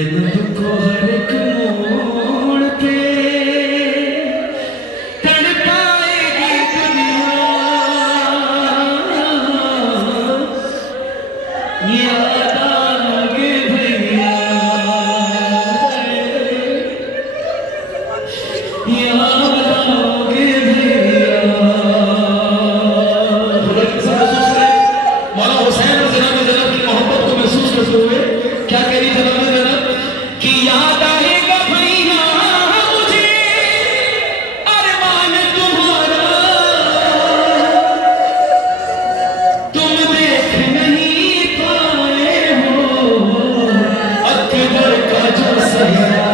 ज़ैनब को हर एक मोड़ पे तड़पाएगी दुनिया, याद आओगे भैया, याद आओगे भैया। मौला हुसैन और जनाब ज़ैनब की मोहब्बत को महसूस करते हुए क्या कह रही जनाब ज़ैनब कि याद आएगा भैया मुझे अरमान तुम्हारा, तुम देख नहीं पाए हो अकबर का जो सहरा,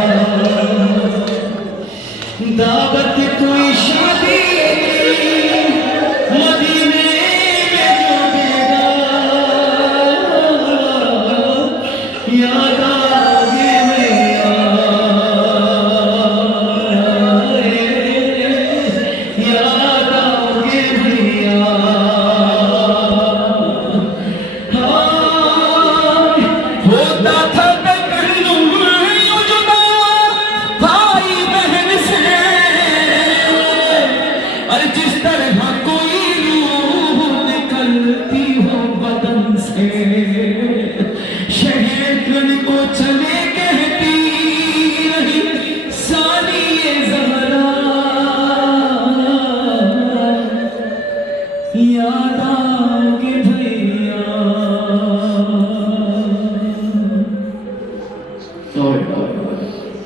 दावत कोई शादी मदीने में जो देगा, याद आओगे भैया, याद आओगे भैया। हाँ, होता था तकल्लुम यूं जुदा भाई बहन से, और जिस तरह कोई रूह निकलती हो बदन से, शहर को चले कहती रही सानिए ज़हरा, याद आओगे